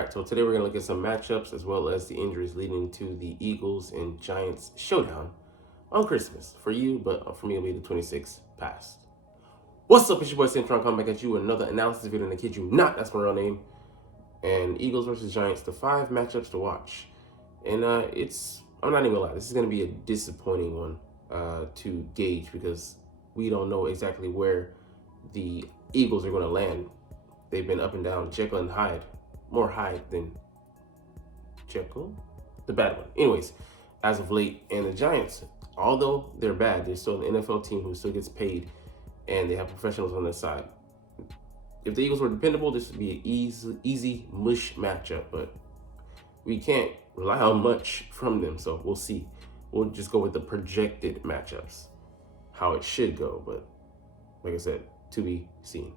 right, so today we're going to look at some matchups as well as the injuries leading to the Eagles and Giants showdown on Christmas. For you, but for me, it'll be the 26th past. What's up, it's your boy Centron coming back at you with another analysis video, and I kid you not, that's my real name. And Eagles versus Giants, the 5 matchups to watch. And I'm not even gonna lie, this is going to be a disappointing one to gauge because we don't know exactly where the Eagles are going to land. They've been up and down, Jekyll and Hyde. More Hyde than Jekyll, the bad one. Anyways, as of late, and the Giants, although they're bad, they're still an NFL team who still gets paid, and they have professionals on their side. If the Eagles were dependable, this would be an easy mush matchup, but we can't rely on much from them, so we'll see. We'll just go with the projected matchups, how it should go, but like I said, to be seen.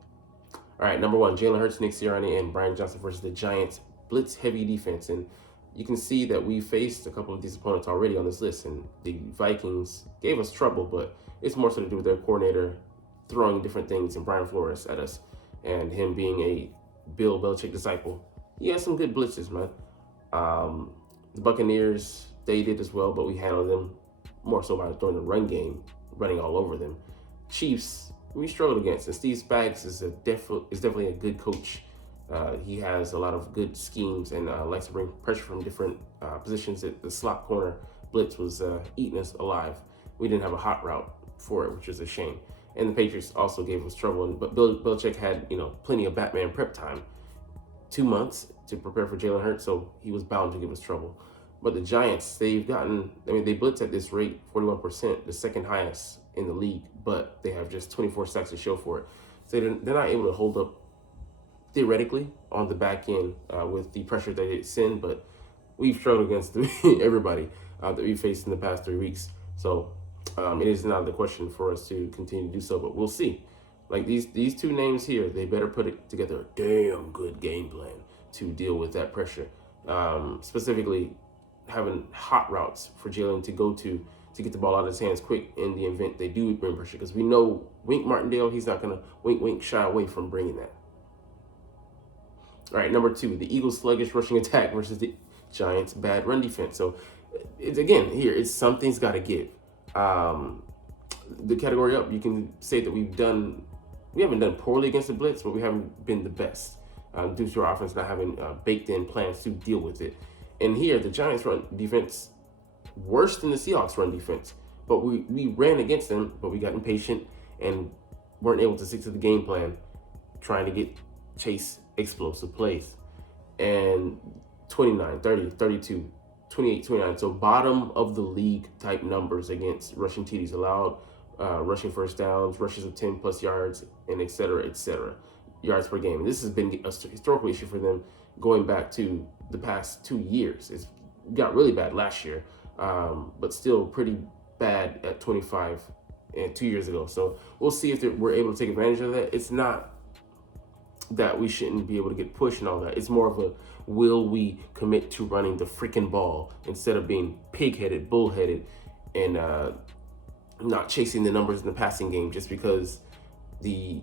All right, number 1, Jalen Hurts, Nick Sirianni, and Brian Johnson versus the Giants blitz-heavy defense. And you can see that we faced a couple of these opponents already on this list, and the Vikings gave us trouble, but it's more so to do with their coordinator throwing different things and Brian Flores at us, and him being a Bill Belichick disciple. He has some good blitzes, man. The Buccaneers, they did as well, but we handled them more so by throwing the run game, running all over them. Chiefs, we struggled against, and Steve Spags is definitely a good coach. He has a lot of good schemes and likes to bring pressure from different positions. The slot corner blitz was eating us alive. We didn't have a hot route for it, which is a shame. And the Patriots also gave us trouble. But Bill Belichick had plenty of Batman prep time, 2 months to prepare for Jalen Hurts, so he was bound to give us trouble. But the Giants, they blitz at this rate, 41%, the second highest in the league, but they have just 24 sacks to show for it. So they're not able to hold up theoretically on the back end with the pressure that it send, but we've struggled against everybody that we faced in the past 3 weeks. So it is not the question for us to continue to do so, but we'll see. Like these 2 names here, they better put it together a damn good game plan to deal with that pressure. Specifically, having hot routes for Jalen to go to get the ball out of his hands quick in the event they do bring pressure. Because we know Wink Martindale, he's not going to wink, shy away from bringing that. All right, number 2, the Eagles' sluggish rushing attack versus the Giants' bad run defense. So, it's something's got to give. The category up, you can say that we haven't done poorly against the blitz, but we haven't been the best due to our offense not having baked in plans to deal with it. And here, the Giants' run defense, worse than the Seahawks' run defense. But we ran against them, but we got impatient and weren't able to stick to the game plan, trying to chase explosive plays. And 29, 30, 32, 28, 29. So bottom of the league type numbers against rushing TDs allowed, rushing first downs, rushes of 10 plus yards, and et cetera, yards per game. And this has been a historical issue for them going back to the past 2 years. It got really bad last year, but still pretty bad at 25 and 2 years ago. So we'll see if we're able to take advantage of that. It's not that we shouldn't be able to get pushed and all that. It's more of a, will we commit to running the freaking ball instead of being pig-headed, bull-headed, and not chasing the numbers in the passing game just because the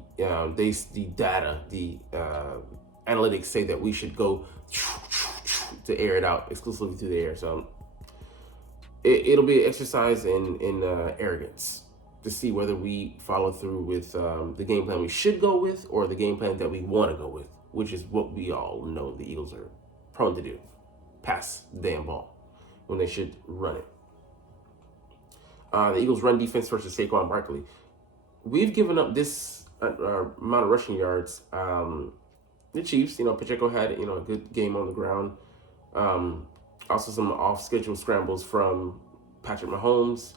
data, the analytics say that we should go to air it out exclusively through the air. So it'll be an exercise in arrogance to see whether we follow through with the game plan we should go with or the game plan that we want to go with, which is what we all know the Eagles are prone to do. Pass the damn ball when they should run it. The Eagles' run defense versus Saquon Barkley. We've given up this amount of rushing yards. The Chiefs, Pacheco had, a good game on the ground. Also some off-schedule scrambles from Patrick Mahomes.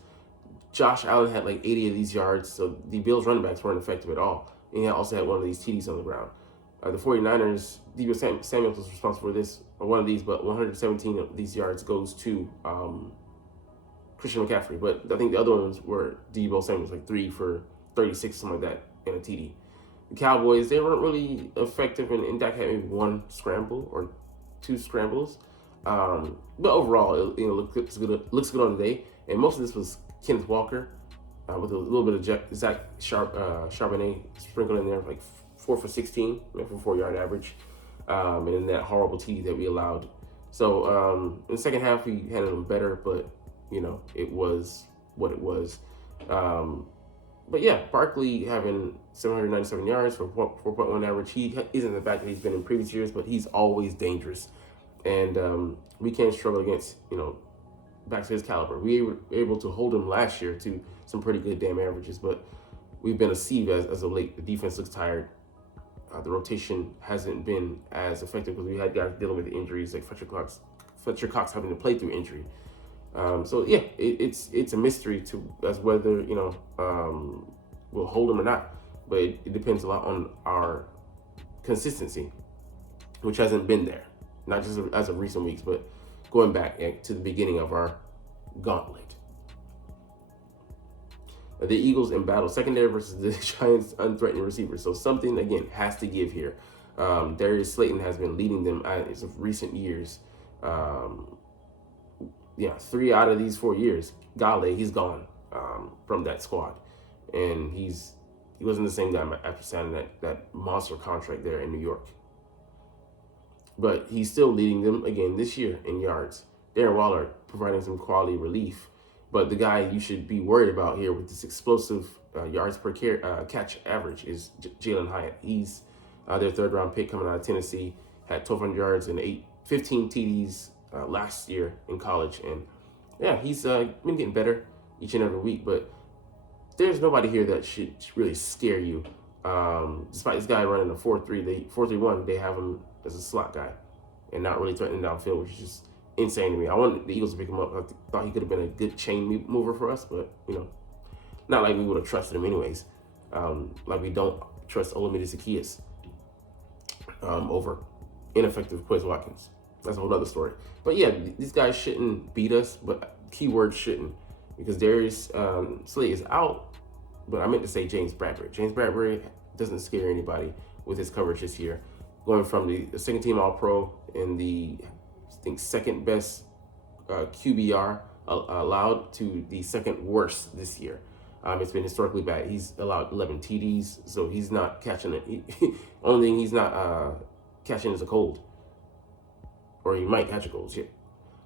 Josh Allen had like 80 of these yards, so the Bills running backs weren't effective at all. And he also had one of these TDs on the ground. The 49ers, Deebo Samuel was responsible for this, or one of these, but 117 of these yards goes to Christian McCaffrey. But I think the other ones were Deebo Samuel, like 3 for 36, something like that, and a TD. The Cowboys, they weren't really effective, and Dak had maybe 1 scramble or 2 scrambles. But overall, it looks good on the day. And most of this was Kenneth Walker with a little bit of Zach Charbonnet sprinkled in there, like 4 for 16, for 4-yard average. and in that horrible TD that we allowed. So in the second half, we handled them better, but it was what it was. But yeah, Barkley having 797 yards for 4.1 average. He isn't the fact that he's been in previous years, but he's always dangerous. And we can't struggle against, back to his caliber. We were able to hold him last year to some pretty good damn averages, but we've been a sieve as of late. The defense looks tired. The rotation hasn't been as effective because we had guys dealing with injuries like Fletcher Cox having to play through injury. So yeah, it's a mystery to as whether we'll hold him or not, but it depends a lot on our consistency, which hasn't been there, not just as of recent weeks, but going back to the beginning of our gauntlet. The Eagles in battle secondary versus the Giants unthreatening receivers. So something again has to give here. Darius Slayton has been leading them as of recent years. 3 out of these 4 years, Gale, he's gone from that squad, and he wasn't the same guy after signing that monster contract there in New York. But he's still leading them again this year in yards. Darren Waller providing some quality relief, but the guy you should be worried about here with this explosive yards per catch average is Jalen Hyatt. He's their third-round pick coming out of Tennessee, had 1,200 yards and 15 TDs last year in college. And yeah, he's been getting better each and every week, but there's nobody here that should really scare you. Despite this guy running a 4.31, they have him as a slot guy and not really threatening downfield, which is just insane to me. I wanted the Eagles to pick him up. I thought he could have been a good chain mover for us, but not like we would have trusted him anyways. Like we don't trust Olamide Zaccheaus over ineffective Quez Watkins. That's a whole other story. But yeah, these guys shouldn't beat us, but keyword shouldn't, because Darius Slay is out. But I meant to say James Bradbury. James Bradbury doesn't scare anybody with his coverage this year. Going from the second team All-Pro and the, I think, second best QBR allowed to the second worst this year. It's been historically bad. He's allowed 11 TDs, so he's not catching it. Only thing he's not catching is a cold. Or he might catch a cold, shit.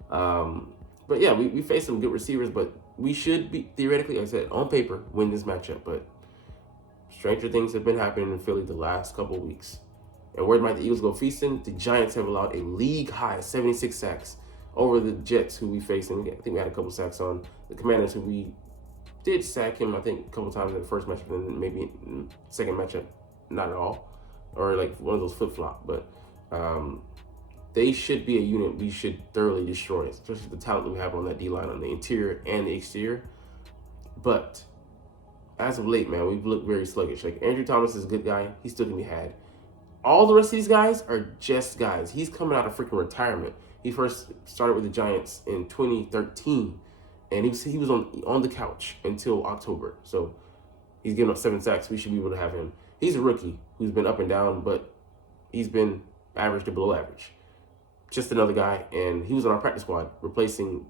But yeah, we face some good receivers, but we should be, theoretically, like I said, on paper, win this matchup. But stranger things have been happening in Philly the last couple of weeks. And where might the Eagles go feasting? The Giants have allowed a league-high 76 sacks over the Jets, who we faced. And I think we had a couple sacks on the Commanders, who we did sack him, I think, a couple times in the first matchup, and then maybe in the second matchup, not at all. Or like one of those flip-flop. But they should be a unit we should thoroughly destroy, especially the talent that we have on that D-line on the interior and the exterior. But as of late, man, we've looked very sluggish. Like, Andrew Thomas is a good guy. He's still going to be had. All the rest of these guys are just guys. He's coming out of freaking retirement. He first started with the Giants in 2013, and he was on the couch until October. So he's giving up 7 sacks. We should be able to have him. He's a rookie who's been up and down, but he's been average to below average. Just another guy, and he was on our practice squad replacing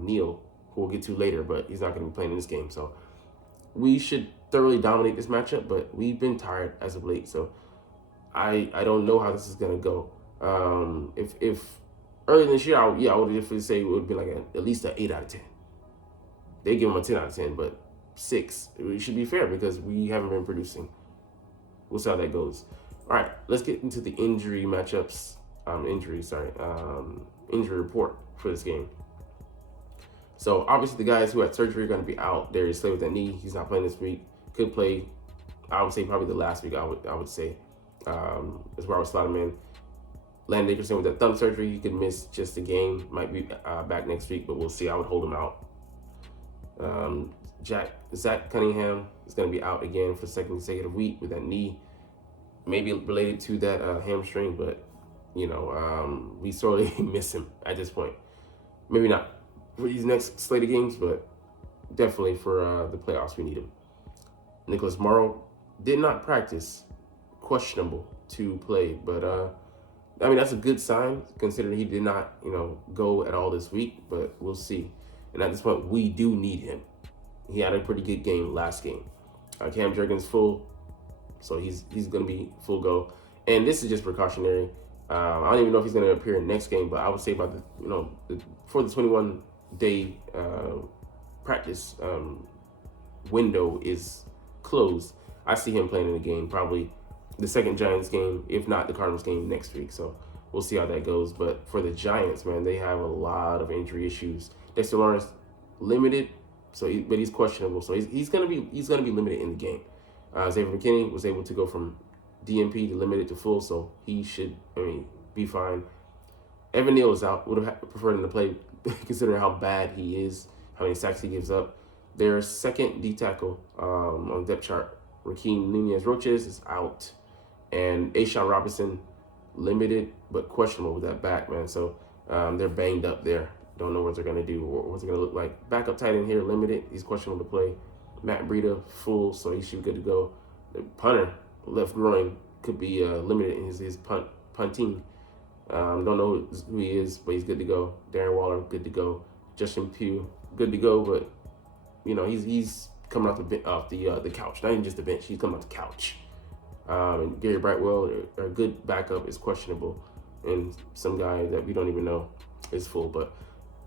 Neal, who we'll get to later, but he's not going to be playing in this game. So we should thoroughly dominate this matchup, but we've been tired as of late. So I don't know how this is going to go. If earlier this year, I would definitely say it would be like at least an 8 out of 10. They give him a 10 out of 10, but 6. It should be fair because we haven't been producing. We'll see how that goes. All right, let's get into the injury matchups. Injury report for this game. So obviously the guys who had surgery are going to be out. Darius Slay with that knee, he's not playing this week. Could play, I would say probably the last week. I would say that's where I would slot him in. Landon Dickerson with that thumb surgery, he could miss just a game. Might be back next week, but we'll see. I would hold him out. Zach Cunningham is going to be out again for the second consecutive week with that knee, maybe related to that hamstring, but we sorely miss him at this point. Maybe not for these next slate of games, but definitely for the playoffs, we need him. Nicholas Morrow did not practice, questionable to play, but I mean, that's a good sign considering he did not, go at all this week, but we'll see. And at this point, we do need him. He had a pretty good game last game. Cam Jurgens full, so he's going to be full go. And this is just precautionary. I don't even know if he's going to appear in the next game, but I would say about for the 21-day practice window is closed, I see him playing in the game, probably the second Giants game, if not the Cardinals game next week. So we'll see how that goes. But for the Giants, man, they have a lot of injury issues. Dexter Lawrence limited, but he's questionable, so he's gonna be limited in the game. Xavier McKinney was able to go from DNP to limited to full, so he should be fine. Evan Neal is out. Would have preferred him to play, considering how bad he is, how many sacks he gives up. Their second D tackle on the depth chart, Raheem Nunez-Roches, is out, and A'Shawn Robinson limited but questionable with that back, man. So they're banged up there. Don't know what they're gonna do or what's it gonna look like. Backup tight end here, limited. He's questionable to play. Matt Breida, full, so he should be good to go. The punter, left groin, could be limited in his punting. Don't know who he is, but he's good to go. Darren Waller, good to go. Justin Pugh, good to go, but he's coming off the couch. Not even just the bench, he's coming off the couch. And Gary Brightwell, a good backup, is questionable, and some guy that we don't even know is full. But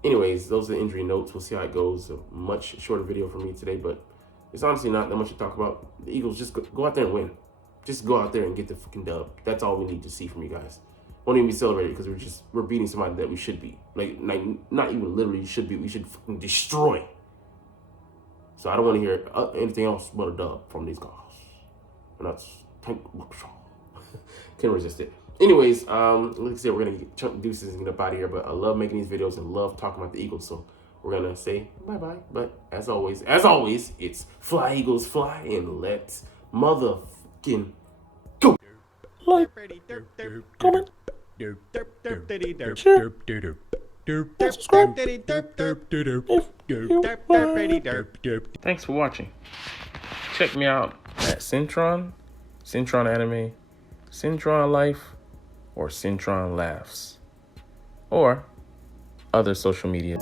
anyways, those are the injury notes. We'll see how it goes. A much shorter video for me today, but it's honestly not that much to talk about. The Eagles, just go out there and win. Just go out there and get the fucking dub. That's all we need to see from you guys. Won't even be celebrated because we're beating somebody that we should beat. Like not even literally should beat. We should fucking destroy. So I don't want to hear anything else but a dub from these guys. And that's can't resist it. Anyways, like I said, we're gonna chunk deuces and get up out of here. But I love making these videos and love talking about the Eagles. So we're gonna say bye-bye. But as always, it's fly Eagles fly, and let's motherfucking go. Like, comment, share, and subscribe if you Thanks for watching. Check me out at Centron Anime, Centron Life, or Centron Laughs, or other social media.